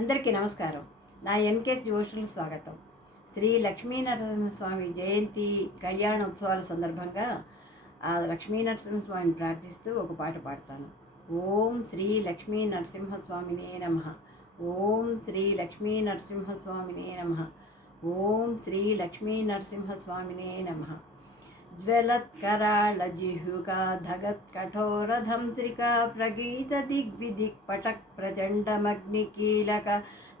అందరికీ నమస్కారం. నా ఎన్కేఎస్ డివోషనల్ స్వాగతం. శ్రీ లక్ష్మీనరసింహస్వామి జయంతి కళ్యాణ ఉత్సవాల సందర్భంగా ఆ లక్ష్మీనరసింహస్వామిని ప్రార్థిస్తూ ఒక పాట పాడతాను. ఓం శ్రీ లక్ష్మీ నరసింహస్వామినే నమః. ఓం శ్రీ లక్ష్మీ నరసింహస్వామినే నమః. ఓం శ్రీ లక్ష్మీ నరసింహస్వామినే నమః. ज्वलत्कराळजिह्युका धगत्कठोरधंस्रिका प्रगीतदिग्विदिक्पटक् प्रचण्डमग्निकीलक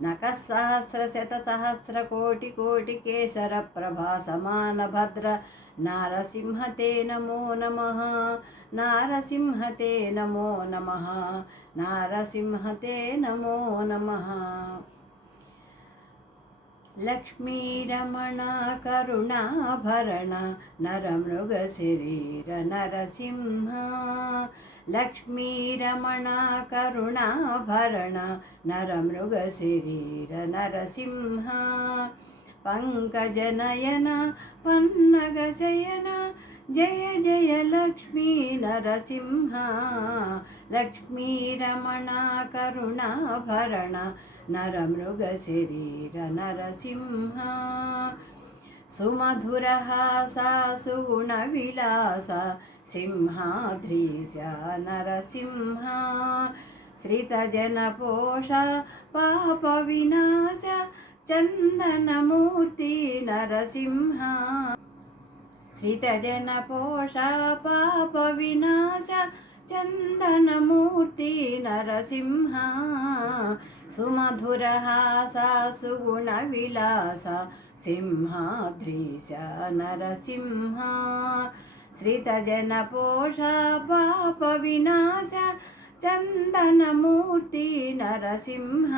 नखसहस्रशतसहस्रकोटिकोटिकेसरप्रभासमानभद्र नारसिंहते नमो नमः. नारसिंहते नमो नमः. नारसिंहते नमो नमः. लक्ष्मीरमण करुणाभरण नरमृगशरीर नरसिंह. लक्ष्मीरमण करुणाभरण नरमृगशरीर नरसिंह. पंकजनयन पन्नगशयन जय जय लक्ष्मी नरसिंह. लक्ष्मीरमण करुणाभरण नरमृगशरीर नरसिंह. सुमधुरहासा सुगुणविलास सिंहाद्रीश नरसिंह. श्रितजनपोष पापविनाश चन्दनमूर्ति नरसिंह. श्रितजनपोष पापविनाश चन्दनमूर्ति नरसिंह. सुमधुरहासा सुगुणविलास सिंहाद्रीश नरसिंह. श्रितजनपोष पापविनाश चन्दनमूर्ति नरसिंह.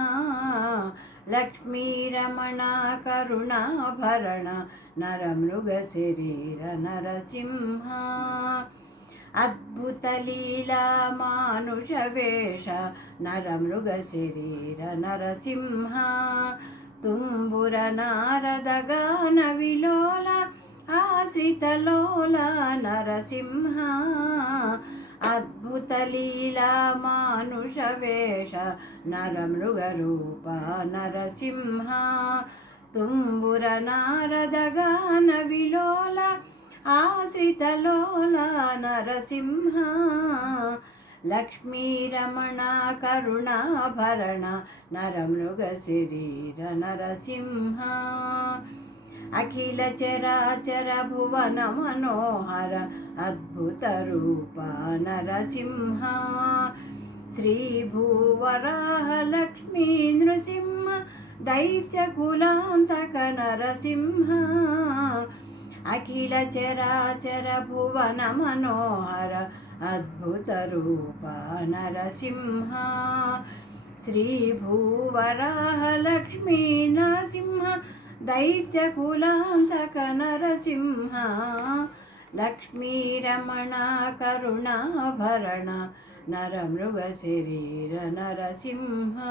लक्ष्मीरमण करुणाभरण नरमृगशरीर नरसिंह. अद्भुतलीला मानुषवेश नरमृगशरीर नरसिंह. तुम्बुर नारदगान विलोल आश्रितलोल नरसिंह. अद्भुतलीला मानुषवेश नरमृगरूप नरसिंह. तुम्बुर नारदगान विलोल आश्रितलोल नरसिंह. लक्ष्मीरमण करुणाभरण नरमृगशरीर नरसिंह. अखिल चराचर भुवन मनोहर अद्भुतरूप नरसिंह. श्रीभूवराह लक्ष्मी नृसिंह दैत्यकुलान्तक नरसिंह. अखिल चराचर भुवन मनोहर अद्भुतरूप नरसिंह. श्रीभूवराह लक्ष्मी नरसिंह दैत्यकुलान्तक नरसिंह. लक्ष्मीरमण करुणाभरण नरमृगशरीर नरसिंह.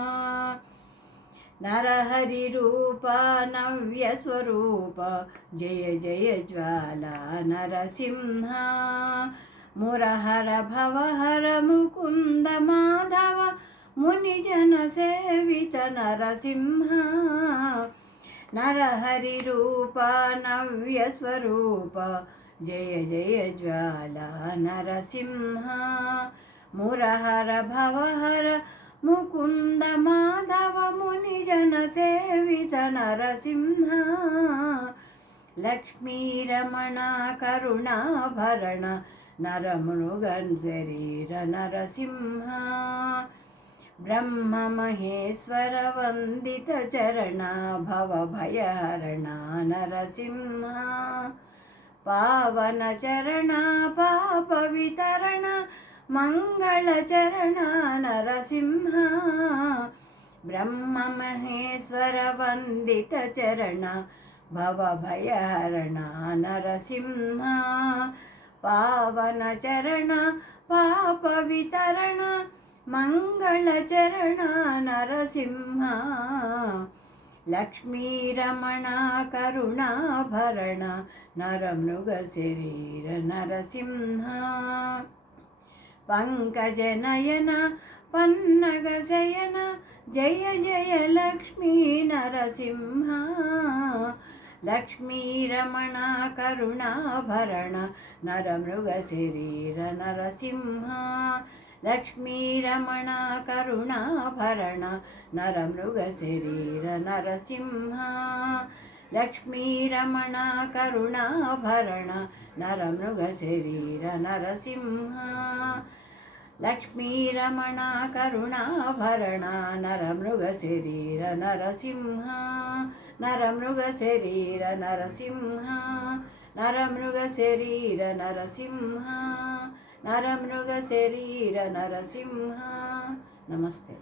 नरहरिरूप नव्यस्वरूप जय जय ज्वाला नरसिंह. मुरहर भवहर मुकुन्द माधव मुनिजन सेवित नरसिंह. नरहरिरूप नव्यस्वरूप जय जय ज्वाला नरसिंह. मुरहर भवहर मुकुन्द माधव मुनिजन सेवित नरसिंह. लक्ष्मीरमण करुणाभरण नरमृगशरीर नरसिंह. ब्रह्म महेश्वर वन्दित चरणा भवभयहरणा नरसिंह. पावन चरणा पापवितरण मंगलचरण नरसिंह. ब्रह्म महेश्वर वन्दित चरण भवभयहरण नरसिंह. पावन चरण पापवितरण मंगलचरण नरसिंह. लक्ष्मीरमण करुणाभरण नरमृगशरीर नरसिंह. पंकजनयन పన్నగ శయన జయ జయ లక్ష్మీ నరసింహ లక్ష్మీ రమణ కరుణాభరణ నరమృగ శరీర నరసింహ లక్ష్మీ రమణ కరుణాభరణ నరమృగ శరీర నరసింహ లక్ష్మీ రమణ కరుణాభరణ నరమృగ శరీర నరసింహ లక్ష్మీ రమణ కరుణాభరణ నరమృగ శరీర నరసింహ నరమృగ శరీర నరసింహ నరమృగ శరీర నరసింహ నరమృగ శరీర నరసింహ. నమస్తే.